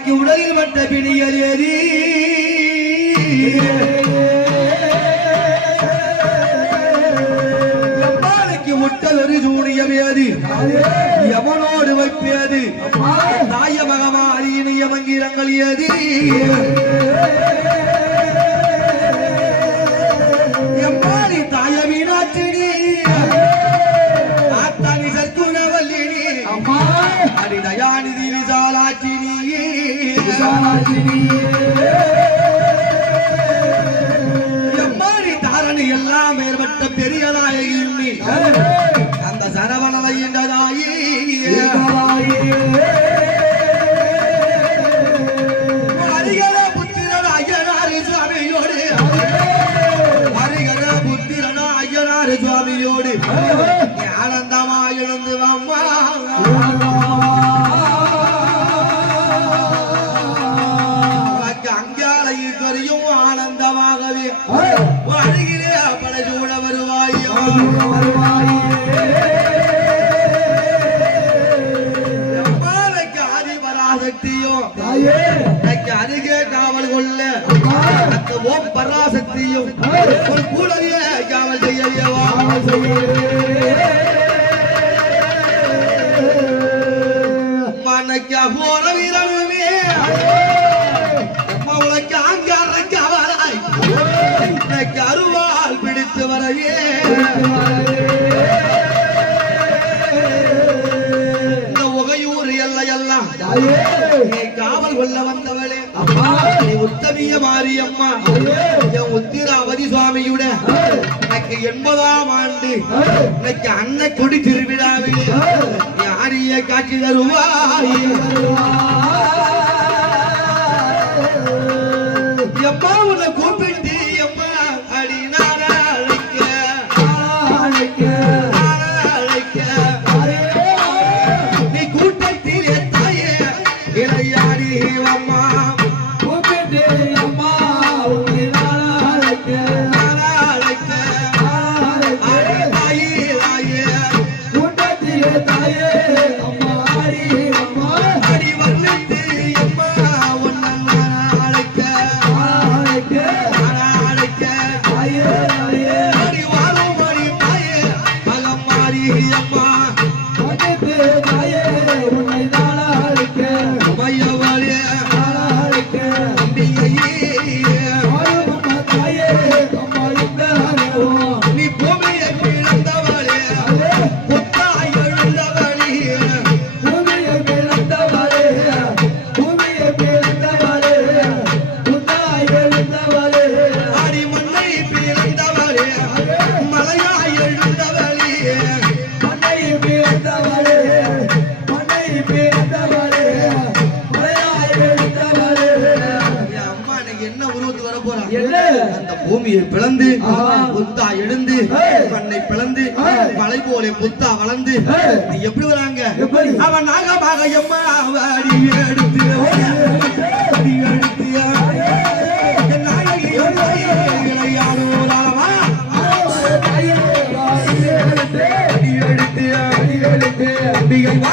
எம்மனைக்கு உடலில் வட்ட பிணியல் ஏறி எம்மானைக்கு முட்டல் ஒரு சூனியம் ஏறி எவனோடு வைப்பியது தாய மகமாரி நியமங்கிரங்கள் ஏதி எம்மானி தாய மீனாட்சினி ஆத்தானி சத்துணவல்லினி அடி தயாநிதி விசாலாட்சினி எம்மானி தாரணி எல்லாம் மேற்பட்ட பெரிய நாயகி அந்த சரவணலை சுவாமியோடு. அருகே காவல் கொள்ள ஓம் பராசக்தியும் ஒரு கூடவே காவல் செய்யவா மனைக்கு அகோர வீரனுமே. உனக்கு ஆங்கார காவலாய் அருவால் பிடித்து வரவே. என் உத்திராவதி சுவாமியுட. எனக்கு எண்பதாம் ஆண்டு. இன்னைக்கு அன்னை கொடி திருவிழாவில் யாரிய காட்சி தருவாய். எப்பா உன்னை ಅಪ್ಪ மண்ணை பிளந்து மலை போல புத்தா வளர்ந்து எப்படி வராங்க? அவன் நாகமாக எம்மா அடி எடுத்து அடி எடுத்து என்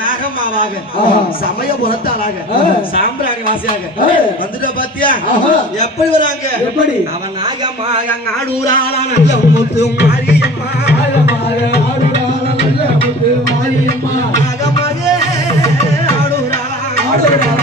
நாகம்மாவாக சமயபுரத்தாளாக சாம்பிராணி வாசியாக வந்துட்டா பாத்தியா? எப்படி வராங்க? எப்படி? அவன் நாகமாக ஆடூராளா நல்ல முத்து மாரியம்மா. நாகமாக ஆடூராளா. ஆடூராளா.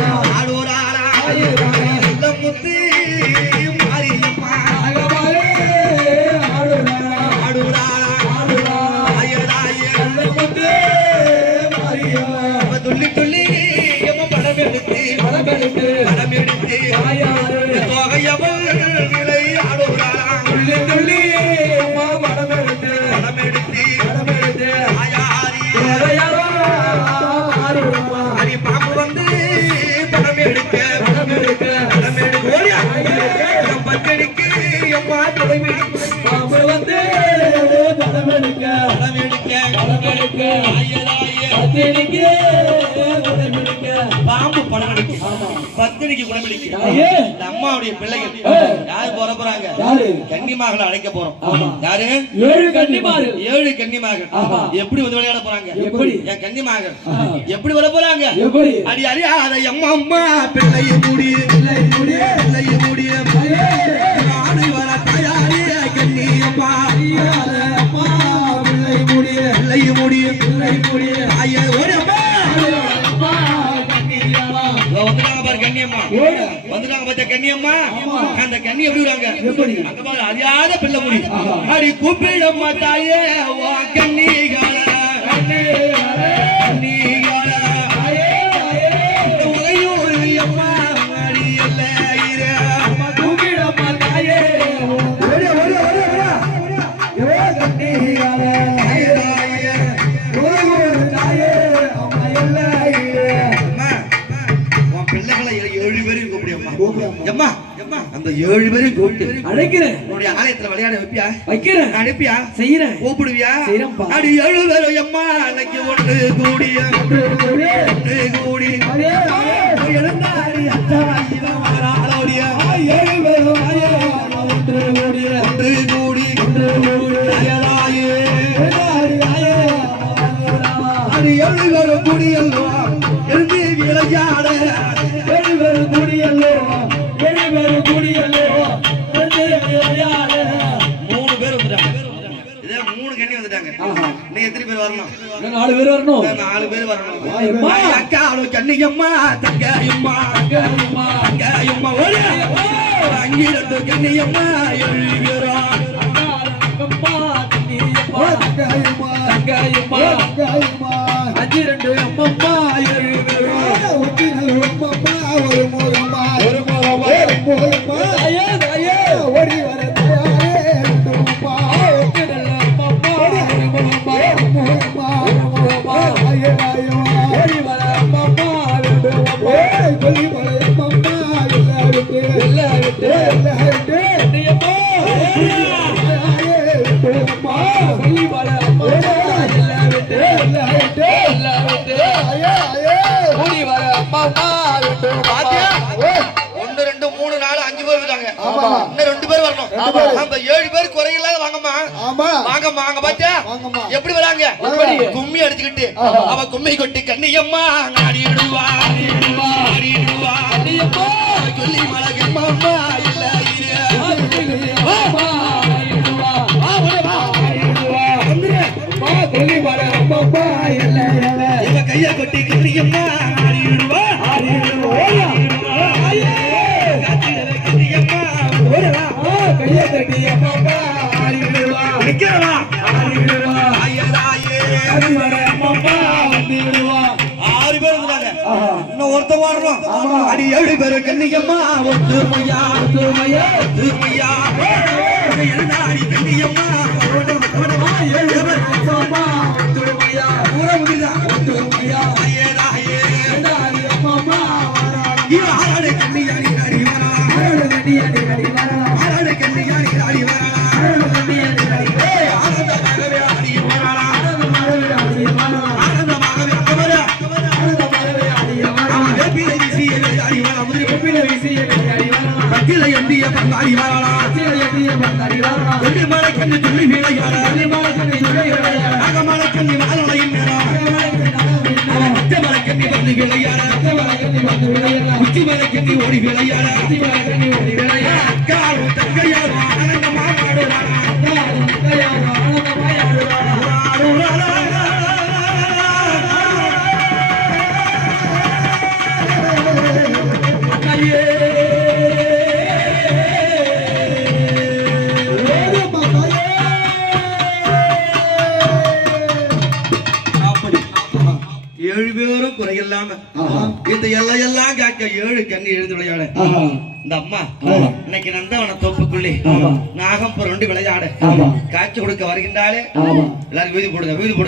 பாம்பு படம் இந்த அம்மாவுடைய பிள்ளைகள் யாரு போற போறாங்க? கன்னிமாகளை அழைக்க போறோம். யாரு? ஏழு கன்னிமார்கள். ஏழு கன்னிமார்கள். எப்படி வந்து விளையாட போறாங்க? எப்படி? என் கன்னிமார்கள். எப்படி வர போறாங்க? எப்படி? அடி அறியாத எம்மா அம்மா பிள்ளைய முடி வந்துட்டாங்க பாத்தியா கண்ணியம்மா அந்த கண்ணி எப்படி எப்படி? அங்க பாரு அறியாத பிள்ளை முடி. அடி கூப்பிடம்மா தாயே வா எம்மா அந்த ஏழு பேரையும் கூப்பிட்டு அழைக்கிறேன். உன்னுடைய ஆலயத்துல விளையாட வைப்பியா? வைக்கிறேன். அனுப்பியா? செய்யறேன் கூப்பிடுவியா? செய்றேன்ப்பா. அடி ஏழு பேரும் எம்மா அன்னைக்கு ஒன்று கூடிய. ஒன்று கூடி. எழுந்தாடி அத்தா இவன் வராளோடிய ஒன்று கூடி. அயலாயே. அடி ஏழு பேரும் கூடியல்லோ விளையாட மூணு பேர் வந்துட்டாங்க. இதே மூணு கண்ணி வந்துட்டாங்க. நீ எத்தனை பேர் வரணும்? நாலு பேர் வரணும். நாலு பேர் வரணும். அம்மா. அக்கா அவளு கண்ணியம்மா தங்கையம்மா தங்கையம்மா. ஒரு. அங்கி ரெண்டு கண்ணியம்மா ஏழு பேரும் அஞ்சு ரெண்டு அம்மம்மா ஏழு பேரும் Morreu, morreu, morreu. ஆஹா. அவ கும்மி கொட்டி கண்ணியம்மா ஆடிடுவா ஆடிடுவா ஆடிடுவா கண்ணியம்மா சொல்லி மலகம்மா இல்ல இரு. அம்மா ஆயிடுவா வா, உள்ள வா. அம்மா சொல்லி வர அம்மம்மா எல்லாம் எல்லாம் இவ இன்னும் ஒருத்தன் வாடுறோம். அடி ஏழு பேரு கண்ணியம்மா ஒத்துமையா திருமையா ஒத்துமையா அடி கண்ணியம்மா ஏழு பேர் ஒத்துமையா விளையாட. உச்சி மலை கட்டி ஓடி விளையாட. விடாம இதையெல்லாம் எல்லாம் காக்க ஏழு கண்ணி எழுந்து விளையாட. இந்த அம்மா இன்னைக்கு நந்தவன தோப்புக்குள்ளி நாகம் புரண்டு விளையாட. காட்சி கொடுக்க வருகின்றாலே எல்லாரும் வீதி போடுங்க வீதி போடுங்க.